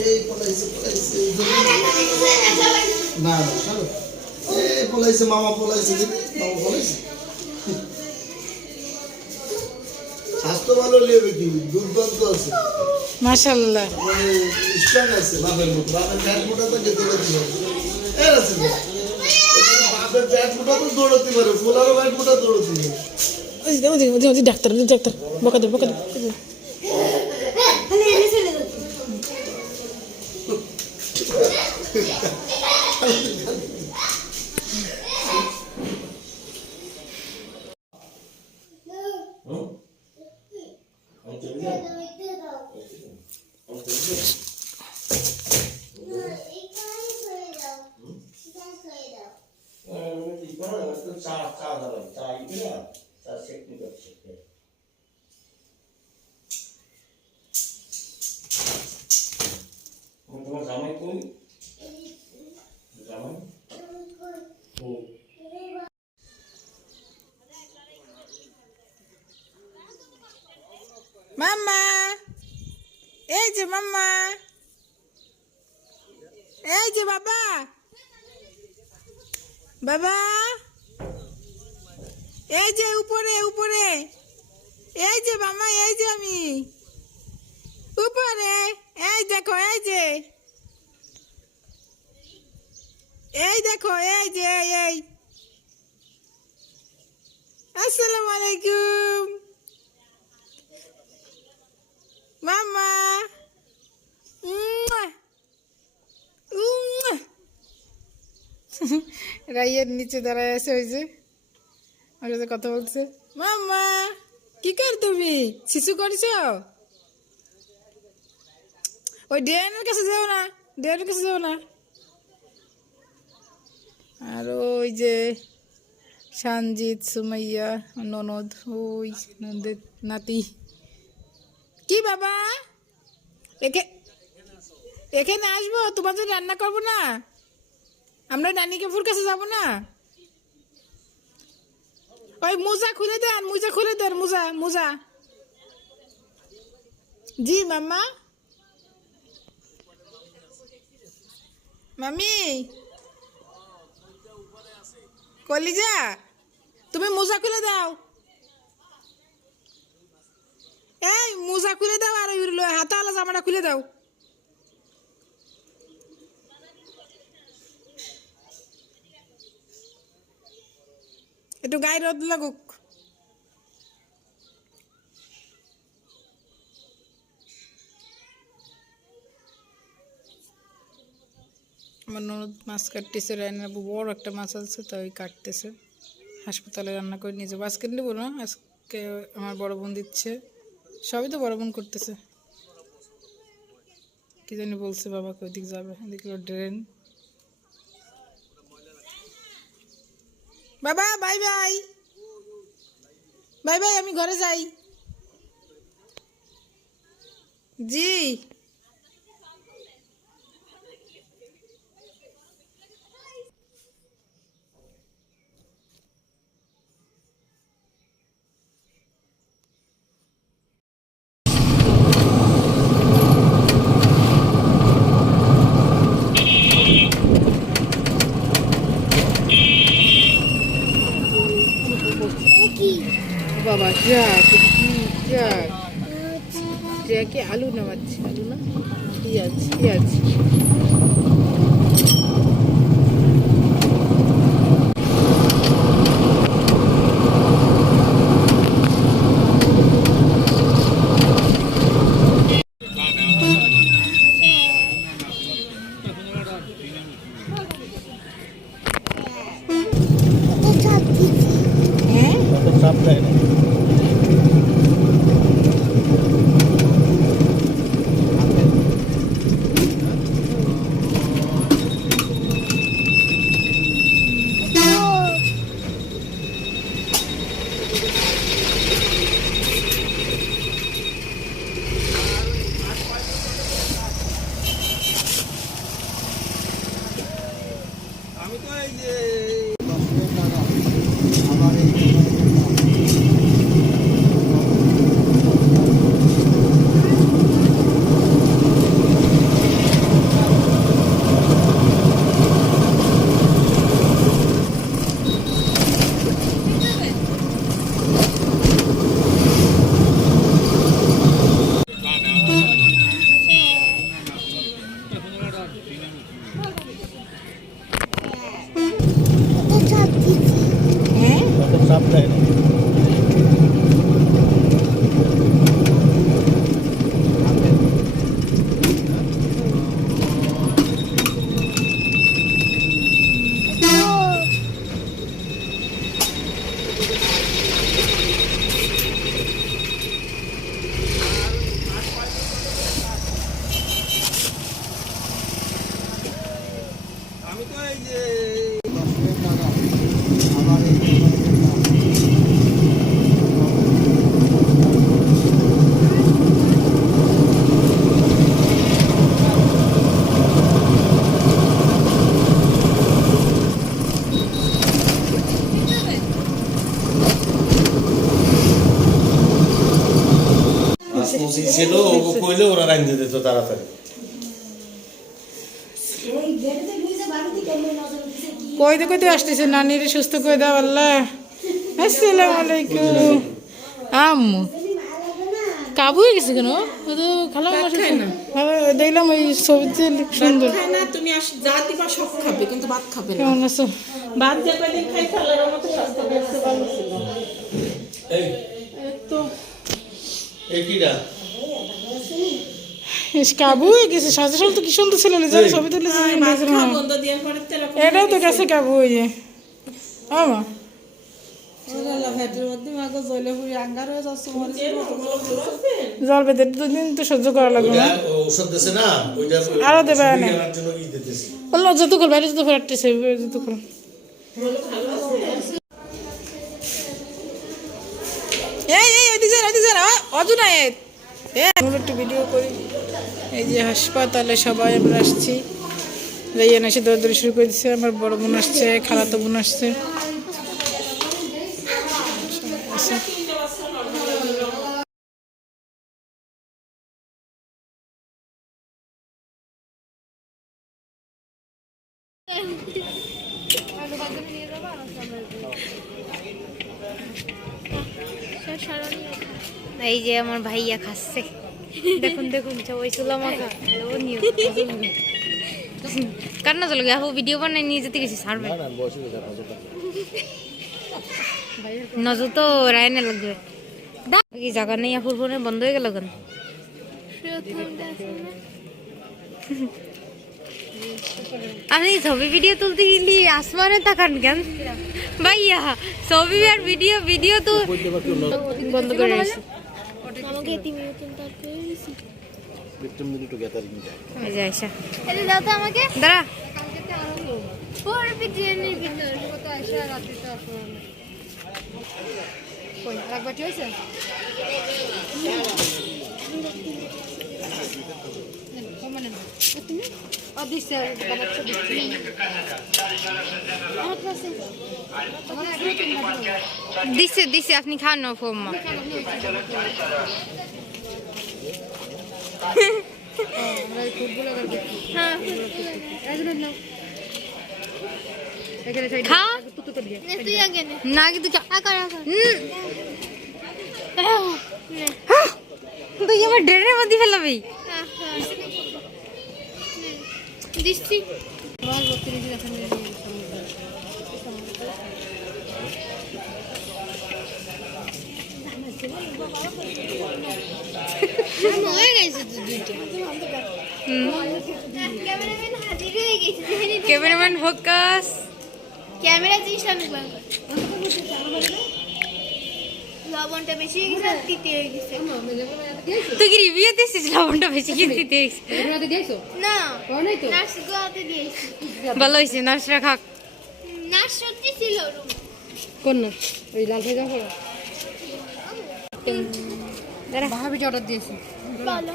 এই পলাইছে পলাইছে না না চলো এই পলাইছে মামা পলাইছে মামা পলাইছে স্বাস্থ্য ভালো লিবে কি দুর্দান্ত আছে মাশাআল্লাহ মানে স্ট্রং আছে বাপের মতো বাপের ব্যাট মোটা তো যেতে পারছে এর আছে বাপের ব্যাট মোটা তো দৌড়তে পারে ফুলারও ব্যাট মোটা দৌড়তে পারে ওই ডাক্তার বকা দে তোমার জামাই কই জামাই মাম্মা এই যে মাম্মা এই যে বাবা বাবা এই যে উপরে উপরে এই যে মামা এই যে আমি উপরে এই দেখো এই যে দেখো এই যে এই আসসালামু আলাইকুম মামা রাইয়ের নিচে দাঁড়ায় আছে ওই যে ওর সাথে কথা বলছে মামা কি কর তুমি শিশু করছো ওই ডেনের কাছে যাও না আর ওই যে সানজিৎ সুমাইয়া ননদ ওই ননদের নাতি কি বাবা এখানে আসবো তোমাদের রান্না করবো না আমরা নানিকে ফুর কাছে যাবো না ওই মোজা খুলে দেন মোজা জি মাম্মা মামি কলিজা তুমি মোজা খুলে দাও এই মোজা খুলে দাও আর হাতাওয়ালা জামাটা খুলে দাও একটু গায়ে রোদ লাগুক আমার ননদ মাছ কাটতেছে রান্না বড় একটা মাছ আছে তাই কাটতেছে হাসপাতালে রান্না করে নিয়ে যাবো আজকে নেবো না আজকে আমার বড় বোন দিচ্ছে সবই তো বড় বোন করতেছে কি জানি বলছে বাবাকে ওইদিক যাবে দেখলো ড্রেন বাবা বাই বাই আমি ঘরে যাই জি বাবা ট্রাকে আলু নামাচ্ছি আলু না পেঁয়াজ মুসি ছিল ওকে কইলে ওরা রাইন্দে দিত তাড়াতাড়ি। কইতে কইতে আসতেছে নানির সুস্থ করে দাও আল্লাহ। আসসালামু আলাইকুম। আম্মু কাবু হয়ে গেছে কেন? ও তো খালাম দেখলাম ওই ছবিতে সুন্দর। তুমি যা দিবা সব খাবে কিন্তু ভাত খাবে না। কেমন আছো? ভাত যে কয়দিন খাই খালার মতো স্বাস্থ্য দেখতে ভালো ছিল। এই তো এই কিডা ইস কাবু হয়ে গেছে। সাজা সাল তো কি সুন্দর ছিল, লিজার ছবি তুলেছে। ভাত খাওয়া বন্ধ দেওয়ার পরে তো এরকম এটাও তো গেছে কাবু হয়ে। আমা ওলা ভেটের মধ্যে মাগো জলে পুরি আঙ্গার হয়ে যাচ্ছে মরে জল বেঁধে দুদিন তো সহ্য করা লাগবে না। ওষুধ দিছে না ওইটা আরো দেবে না আমার জন্য ই দিতেছি। বললো যত কর বাইরে যত ফেরাতেছে যত কর। এই এই ওইদিকে যা অজু না একটু ভিডিও করি। এই যে হাসপাতালে সবাই আমরা আসছি। রাইয়ান এসে দৌড়দৌড়ি শুরু করে দিচ্ছে। আমার বড় বোন আসছে, খালাতো বোন আসছে। এই যে আমার ভাইয়া খাচ্ছে, দেখুন দেখুন ওই চুলা মাখা কান্না চলে গে ভিডিও বানাই নিয়ে যেতে গেছি সারবে নজর তো রায়নে লাগবে কি জায়গা নেই আপুর ফোনে বন্ধ হয়ে গেল কেন? আপনি ছবি ভিডিও তুলতে গেলি আসমানে তাকান কেন ভাইয়া? ছবি আর ভিডিও ভিডিও তো বন্ধ করে রাখছি। দাঁড়া দিচ্ছে দিচ্ছে আপনি খান না ফোম না কিন্তু তুই আমার ডেরের মধ্যে ফেলাবি দিচ্ছি ক্যামেরাম্যান ফোকাস ক্যামেরা জিনিস লবণটা বেশি হয়ে গেছে, তিতে হয়ে গেছে। তুই কি রিভিউ দিছিস লবণটা বেশি কি দিতে না নার্স গোয়াতে দিয়েছি। ভালো হয়েছে নার্সরা খাক নার্স সত্যি ছিল কোন ওই লাল ভেজা করো ভাবি অর্ডার দিয়েছি ভালো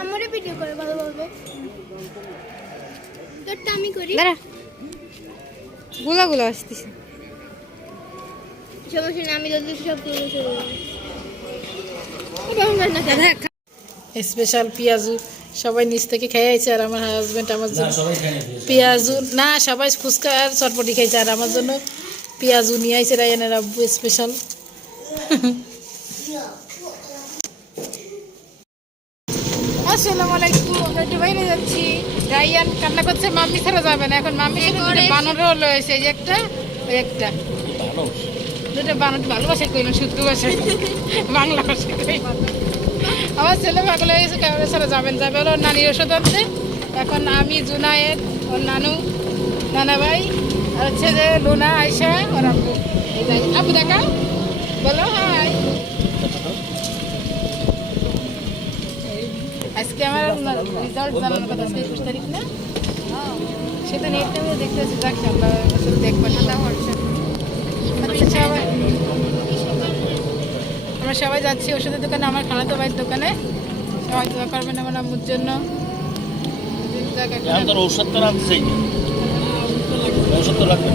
আমারও ভিডিও করে ভালো বলবো তোরটা আমি করি দাঁড়া গোলা গোলা আসতেছে সমস্যা না আমি যদি সব তুলে চলে স্পেশাল পেঁয়াজু সবাই নিচ থেকে খেয়ে আইছে। আর আমার হাজবেন্ড আমার জন্য পেঁয়াজু না সবাই ফুচকা আর চটপটি খাইছে। আর আমার জন্য পেঁয়াজু নিয়ে আইছে রায়ানের আব্বু স্পেশাল। আসসালামু আলাইকুম। আমরা একটু বাইরে যাচ্ছি। রায়ান কান্না করছে মাম্মি ছাড়া যাবে না। এখন মাম্মি বানরও লয়েছে এই একটা ওই একটা দুটো বানর ভালোবাসে কইলেন শুদ্ধ ভাষায় বাংলা ভাষায় কই। আমার ছেলে পাগল হয়ে গেছে ক্যামেরা ছাড়া যাবেন যাবে হলো ওর নানির ওষুধ আনতে। এখন আমি জুনায়েদ ওর নানু নানা ভাই আর হচ্ছে যে লুনা আয়সা ওর আব্বু এই যাই আব্বু দেখা বলো হাই। আজকে আমার রেজাল্ট জানানোর কথা, আজকে 21 তারিখ না? সে তো নেট টাইমে দেখতেছি, যাক আল্লাহ আসলে দেখবেন না সবাই। আমরা সবাই যাচ্ছি ওষুধের দোকানে, আমার খালাতো ভাইয়ের দোকানে। সবাই দোয়া করবেন আমার আম্মুর জন্য। যাক, ঔষধ তো রাখতে চাই, ঔষধ তো রাখতে